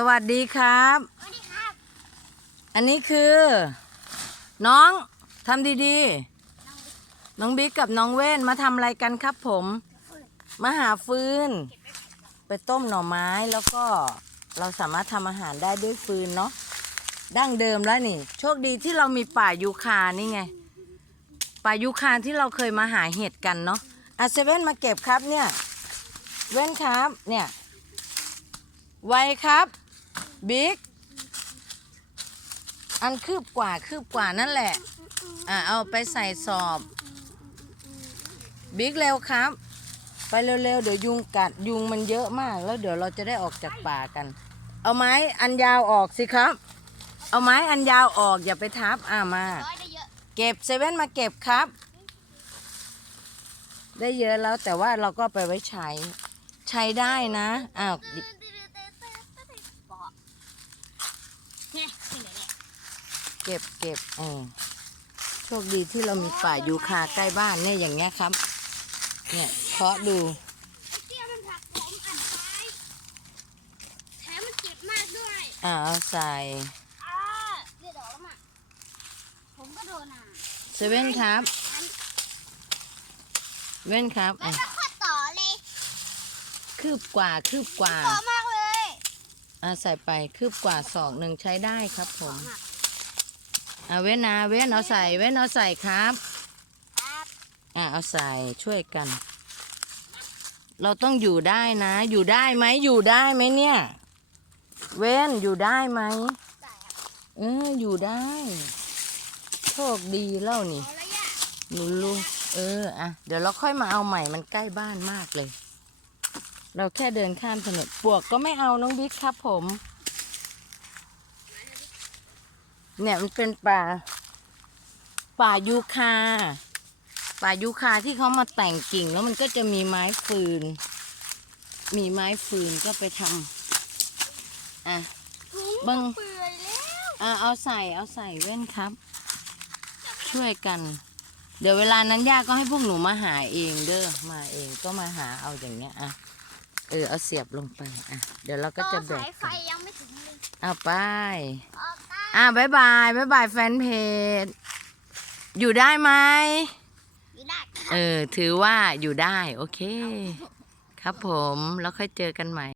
สวัสดีครับ สวัสดีครับ อันนี้คือ น้องทำดีๆ น้องบิ๊กกับน้องเว้นมาทำอะไรกันครับผม มาหาฟืน ไปต้มหน่อไม้แล้วก็เราสามารถทำอาหารได้ด้วยฟืนเนาะดั้งเดิมแล้วนี่ โชคดีที่เรามีป่ายูคานี่ไง ป่ายูคาที่เราเคยมาหาเห็ดกันเนาะอะเซเว่นมาเก็บครับเนี่ย เว้นครับเนี่ยไวครับ บิ๊ก อันคืบกว่าคืบกว่านั่นแหละ อะเอาไปใส่สอบ บิ๊กเร็วครับ ไปเร็วๆ เดี๋ยวยุงกัดยุงมันเยอะมาก แล้วเดี๋ยวเราจะได้ออกจากป่ากัน เอาไม้อันยาวออกสิครับ เอาไม้อันยาวออกอย่าไปทับอะมา เก็บเซเว่นมาเก็บครับ ได้เยอะแล้วแต่ว่าเราก็ไปไว้ใช้ ใช้ได้นะ อ้าว บอกเนี่ยที่ไหนเนี่ย เก็บเก็บเออโชคดีที่เรามีป่ายูคาใกล้บ้านเนี่ยอย่างเงี้ยครับ เนี่ยเคาะดูไอ้เตี้ยมันผลักผมอัดท้ายแถมมันเจ็บมากด้วยอ่าเอาใส่อ่าเลือดออกแล้วมั้งผมก็โดนอะเซเว่นครับเว่นครับแล้วอะก็ข้อต่อเลยคืบกว่าคืบกว่าต่อมากเลยอ่าใส่ไปคืบกว่าศอกหนึ่งใช้ได้ครับผมมา กอ่าเว้นนะเว้นเอาใส่ เว้นเอาใส่ครับครับอ่าเอาใส่ช่วยกัน เราต้องอยู่ได้นะ อยู่ได้ไหมอยู่ได้ไหมเนี่ย เว้นอยู่ได้ไหมได้ครับเอออยู่ได้ โชคดีเล่านี่เอาละย่าหนูรู้เอออะเดี๋ยวเราค่อยมาเอาใหม่มันใกล้บ้านมากเลย เราแค่เดินข้ามถนนปวกก็ไม่เอาน้องบิ๊กครับผม เนี่ยมันเป็นป่า ป่ายูคา ป่ายูคาที่เขามาแต่งกิ่งแล้วมันก็จะมีไม้ฟืน มีไม้ฟืนก็ไปทำอะถุงบังเปื่อยแล้วอะเอาใส่เอาใส่เว้นครับ ช่วยกัน เดี๋ยวเวลานั้นย่าก็ให้พวกหนูมาหาเองเด้อมาเองก็มาหาเอาอย่างเงี้ยอะเออเอาเสียบลงไปอะเดี๋ยวเราก็จะแบต่อกสายไฟกันยังไม่ถึงเลยเอาไป ออกได้อะบายบายบายบายแฟนเพจ อยู่ได้ไหม อยู่ได้เออ ถือว่าอยู่ได้ โอเค ครับผม แล้วค่อยเจอกันใหม่